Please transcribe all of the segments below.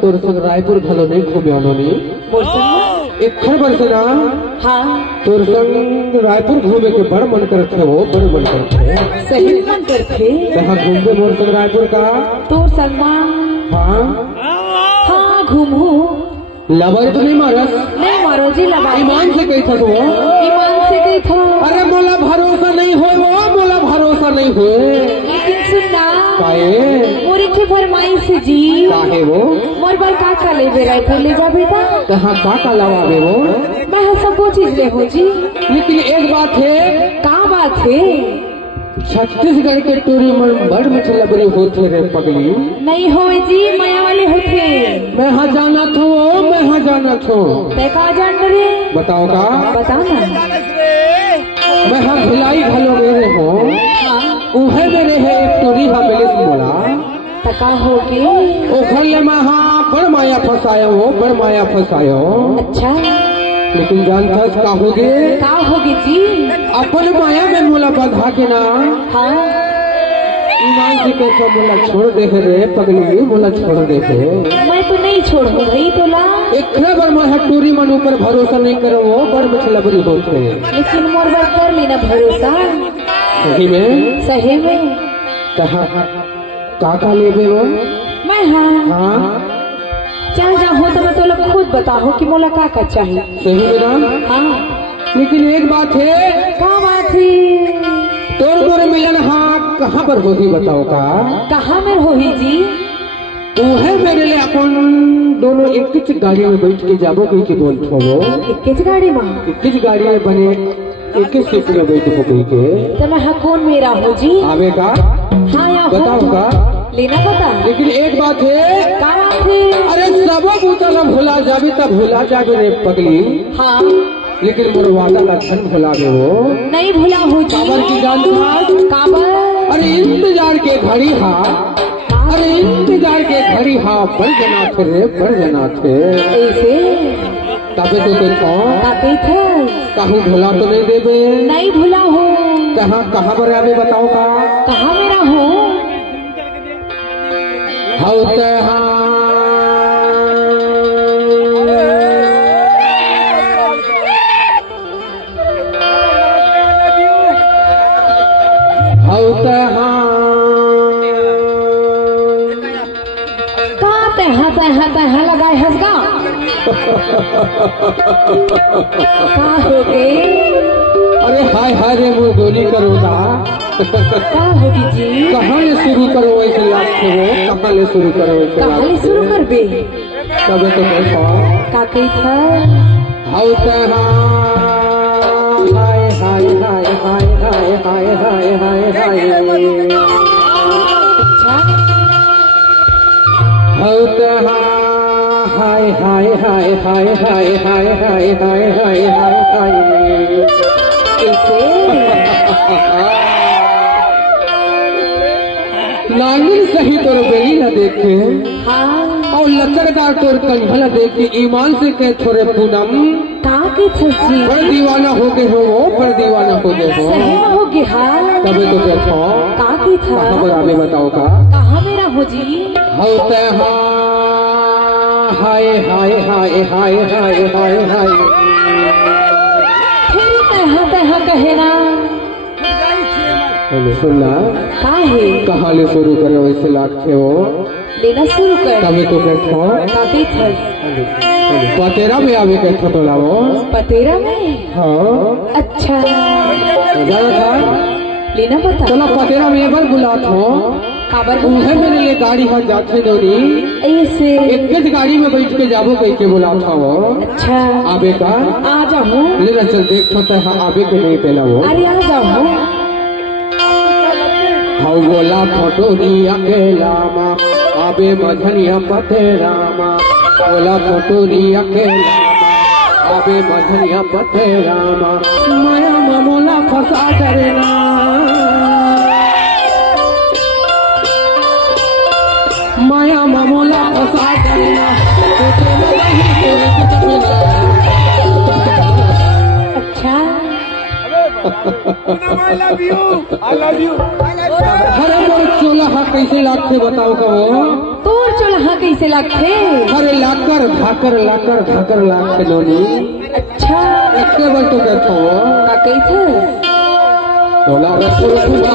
तोर संग रायपुर घलो नहीं घूमे आनोनी एक खबर से ना। हाँ तोर संग रायपुर घूमे के बड़ मन करते हो, बड़ मन करते। सही मन करते कहाँ घूमते मोर संग रायपुर का? तोर सलमान। हाँ हाँ घूमू। लवर तो नहीं मारस? नहीं मारो जी लगा। ईमान से कही था वो? ईमान से कही था। अरे मोला भरोसा नहीं हो वो, मोला भरोसा नहीं हो। लेकिन सुनना काहे? मोरी के फरमाइश जी। काहे वो? मोर बाल का ले रायपुर ले जा बेटा। कहाँ का लावावे वो? मैं सब वो चीज ले हो जी। लेकिन एक बात है। का बात है? छत्तीसगढ़ के टूरी में बड़ मछलबरी होते रे पगली। नहीं हो जी, माया वाले होते। मैं हाँ जाना थो, मैं हाँ जाना थो। मैं का जान रे? बताओ का? बताओ ना। मैं हाँ भिलाई घलो मेरे हो। उहे मेरे है एक टूरी हाँ मिलिस मोला। तका होगी। ओखर ले मैं हाँ बड़ माया फसाया हो, बड़ माया फसाया हो। अच्छा लेकिन जानता का होगे? का होगी जी? अपन माया में मोला बंधा के ना। हाँ ईमान से कैसा मोला छोड़ दे रे पगली, मोला छोड़ दे। मैं तो नहीं छोड़ू भाई तोला। एक खबर मैं टूरी मन ऊपर भरोसा नहीं करो, वो बड़ मछलबरी होते। लेकिन मोर बार कर लेना भरोसा। सही में? सही में। कहा का लेबे वो? मैं हाँ हाँ चाह हो तो मैं तो लोग खुद बताओ कि मोला का चाहिए। सही में ना? हाँ लेकिन एक बात है। क्या बात है? तोर मोर मिलन हाँ कहाँ पर होगी बताओ का? कहाँ में होगी जी? वो है मेरे लिए अपन दोनों एक ही गाड़ी में बैठ के जाबो कहीं के बोल थो वो। एक ही गाड़ी में? एक ही गाड़ी में बने एक ही सीट में बैठ हो कहीं के। तो मैं कौन मेरा हो जी? आवे का? हाँ या बताओ का? लेना पता। लेकिन एक बात है। क्या बात है? अरे सब बूता भुला जाबी तब भुला जाबे रे पगली। हाँ लेकिन मोर वादा का क्षण भुला दे वो। नहीं भुला हो जी। काबर की जानता? काबर? अरे इंतजार के घड़ी हा, अरे इंतजार के घड़ी हा बढ़ जाना थे रे, बढ़ जाना थे। ऐसे तबे तो देखो ताकि थे। कहूँ भुला तो नहीं देबे? नहीं भुला हो। कहाँ पर आवे बताओ का? कहाँ मेरा हो? हौते हाँ हौते हाँ तहा लगाए हंसगा। क्या हो गए? अरे हाय हाय रे मुँह गोली करो ना। क्या होगी जी? कहाँ ले शुरू करो वैसे लागते हो? कहाँ ले शुरू करो वैसे? कहाँ ले शुरू कर बे? तबे तो देखो का कही था? हौते हाय हाय हाय हाय हाय हाय हाय हाय हाय हौते हाय हाय हाय हाय हाय हाय हाय हाय हाय हाय हाय। नांगिन सही तोर बेली न देखे। हाँ और लचकदार तोर कंधा न देखे। ईमान से कह थोड़े पूनम कहाँ की थी? बड़ दीवाना हो गए हो वो, बड़ दीवाना हो गए हो। सही में होगी। हाँ तबे तो देखो कहाँ की था? कहाँ पर आवे बताओ का? कहाँ मेरा हो जी? होते हाय हाय हाय हाय हाय हाय हाय। फिर तहा कहे ना। सुनना का है? कहाँ ले शुरू करे वैसे लागते हो? लेना शुरू कर। तबे तो देखो काफी था। पतेरा में आवे के तो लाओ। पतेरा में? हाँ अच्छा जाना था। लेना पता। चलो पतेरा में एक बार बुलात हो। काबर? उन्हें मेरे लिए गाड़ी हाथ जाते दोनी। ऐसे एक गाड़ी में बैठ के जाबो कहीं के बुलात हो। अच्छा आवे का? आ जाओ। लेना चल देख तो हाँ आवे के नहीं पहला वो। अरे आ जाओ। हाउ बोला फोटोरी अकेला मा आबे मधनिया पतेरा मा। बोला फोटोरी अकेला मा आबे मधनिया पतेरा मा। माया मामोला फसा डरेना। माया मामोला फसा डरेना। अच्छा I love you. अरे मोर चोला हा कैसे लागते बताओ का वो? तोर चोला कैसे लगते? अरे लाकर धाकर लाख के लोनी। अच्छा एक बार तो कहतो का कैसे? तोला रसुल घुमा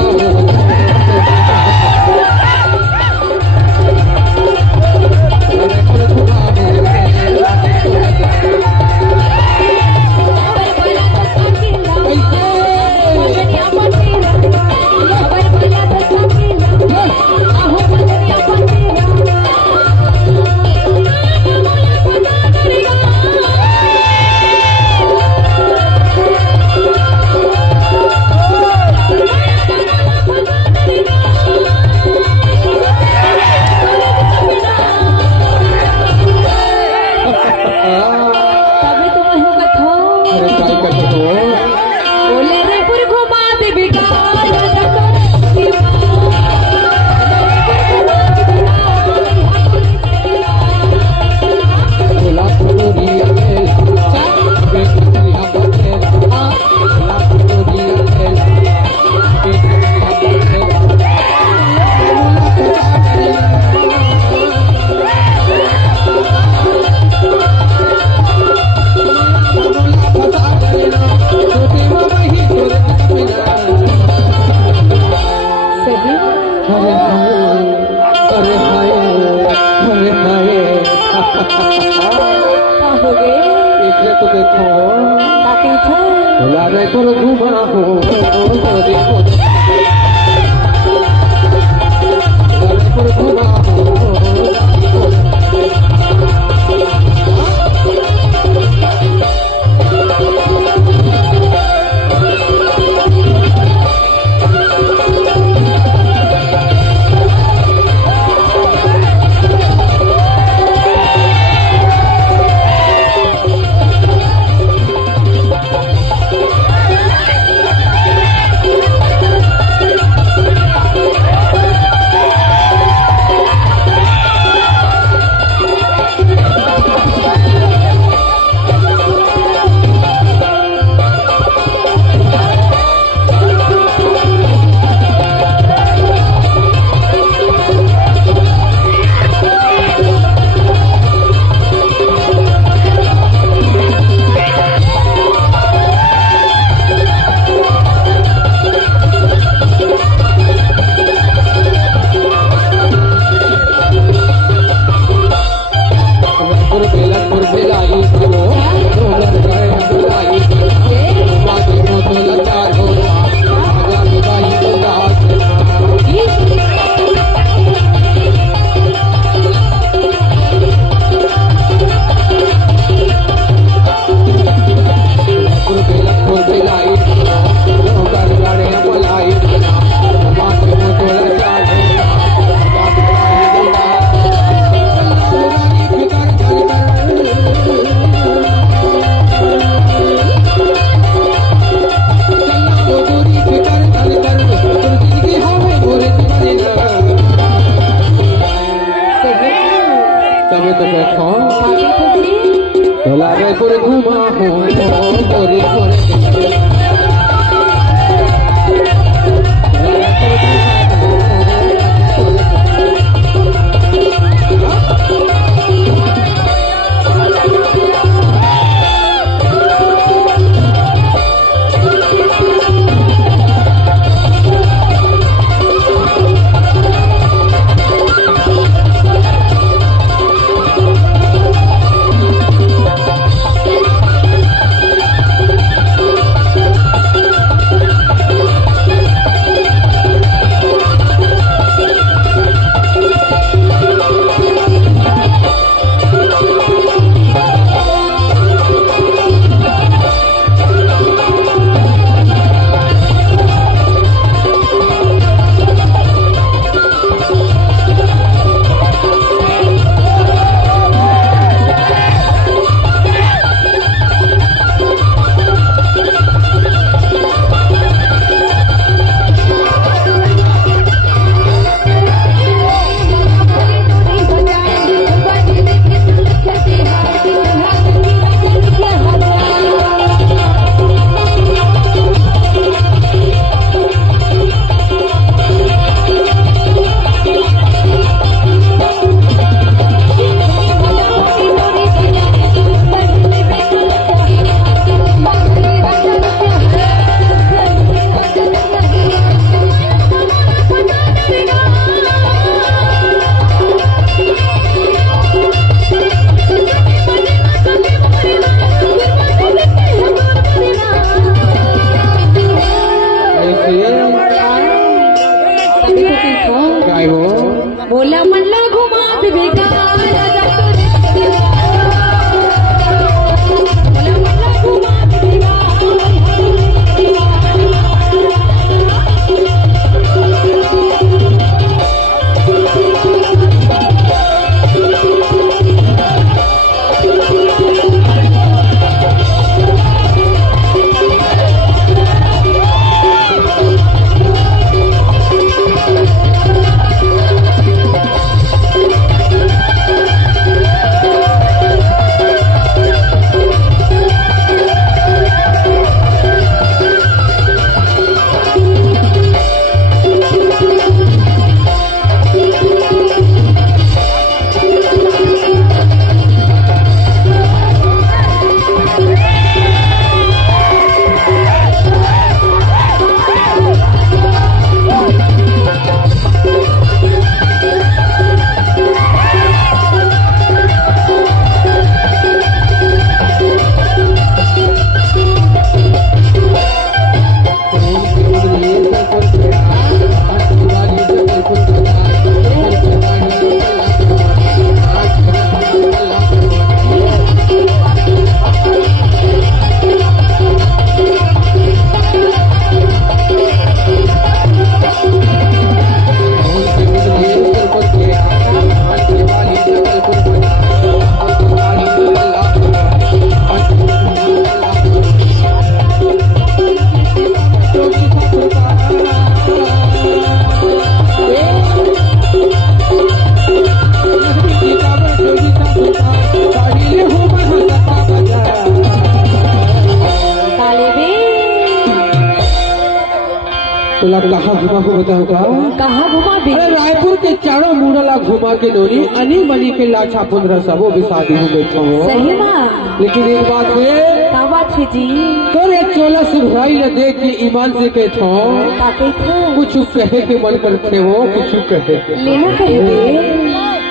तोला कहाँ घुमा को बताओ का? कहाँ घुमा दे? अरे रायपुर के चारों मुड़ला घुमा के नोरी अनी मनी के लाछा पुंद्रा सबो भी शादी हो बैठो हो। सही माँ। लेकिन एक बात है, क्या बात है जी? तोरे चोला सुधाई ले देख के ईमान से कहते हो का कहते? कुछ कहे के मन करते हो, कुछ कहे लेना कह दे।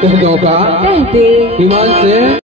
कह दो का? कह दे ईमान से।